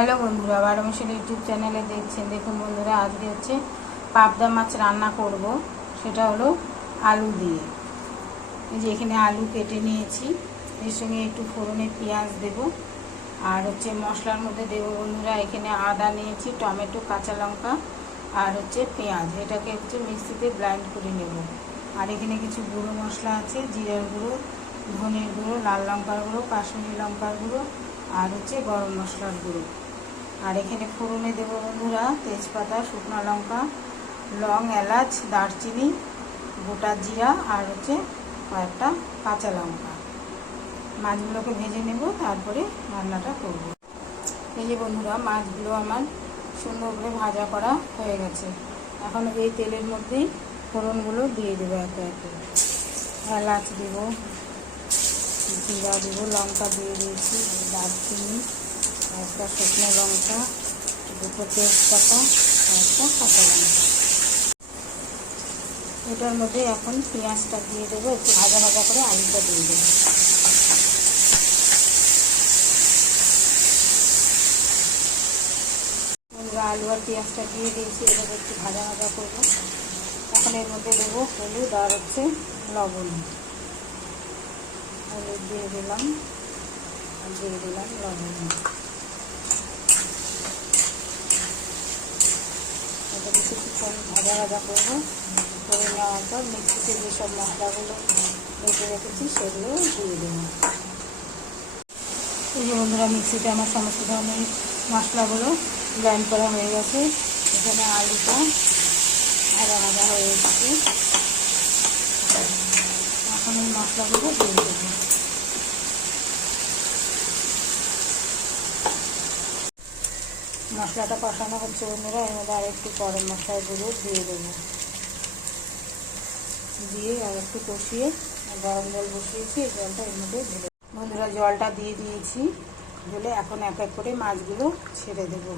Hello বন্ধুরা, বারো মিশাল ইউটিউব চ্যানেলে দেখছেন। দেখুন বন্ধুরা, আজকে হচ্ছে পাবদা মাছ রান্না করব। সেটা হলো আলু দিয়ে। এই যে এখানে আলু কেটে নিয়েছি, এর সঙ্গে একটু ফোড়নে পেঁয়াজ দেব। আর হচ্ছে মশলার মধ্যে দেবো বন্ধুরা, এখানে আদা নিয়েছি, টমেটো, কাঁচা লঙ্কা আর হচ্ছে পেঁয়াজ। এটাকে হচ্ছে মিক্সিতে ব্লেন্ড করে নেব। আর এখানে কিছু গুঁড়ো মশলা আছে, জিরার গুঁড়ো, ধনের গুঁড়ো, লাল লঙ্কার গুঁড়ো, কাশ্মীরি লঙ্কার গুঁড়ো আর হচ্ছে গরম মশলার গুঁড়ো। আর এখানে ফোড়নে দেবো বন্ধুরা তেজপাতা, শুকনো লঙ্কা, লং, এলাচ, দারচিনি, গোটা জিরা আর হচ্ছে কয়েকটা কাঁচা লঙ্কা। মাছগুলোকে ভেজে নেব, তারপরে রান্নাটা করব। এই যে বন্ধুরা, মাছগুলো আমার সুন্দর করে ভাজা করা হয়ে গেছে। এখন এই তেলের মধ্যেই ফোড়নগুলো দিয়ে দেবো একে একে। এলাচ দেব, জিরা দেবো, লঙ্কা দিয়ে দিয়েছি, দারচিনি, একটা শুকনো লঙ্কা, দুটো তেজপাতা, একটা কাঁচা লঙ্কা। এটার মধ্যে এখন পেঁয়াজটা দিয়ে দেবো, একটু ভাজা ভাজা করে আলুটা দিয়ে দেবো। আলু আর পেঁয়াজটা দিয়ে দিয়েছি, এবার একটু ভাজা ভাজা করবো। এখন এর মধ্যে দেবো হলুদ আর হচ্ছে লবণ। হলুদ দিয়ে দিলাম আর দিয়ে দিলাম লবণ। এটা কিছুক্ষণ ভাজা ভাজা করবো। করে নেওয়ার পর মিক্সিতে যেসব মশলাগুলো বেটে রেখেছি সেগুলো দিয়ে দেবো। এই যে বন্ধুরা, মিক্সিতে আমার সমস্ত ধরনের মশলাগুলো ব্লেন্ড করা হয়ে গেছে। এখানে আলুটা ভাজা ভাজা হয়ে গেছে। এখন এই মশলাগুলো দিয়ে দেবো। মশলাটা কষানো হচ্ছে বন্ধুরা, এর মধ্যে আর একটু গরম মশলার গুঁড়ো দিয়ে দেবো। দিয়ে আর একটু কষিয়ে গরম জল বসিয়েছি, এই জলটা এর মধ্যে ঢেলে বন্ধুরা জলটা দিয়ে দিয়েছি। ঢেলে এখন এক এক করে মাছগুলো ছেড়ে দেবো।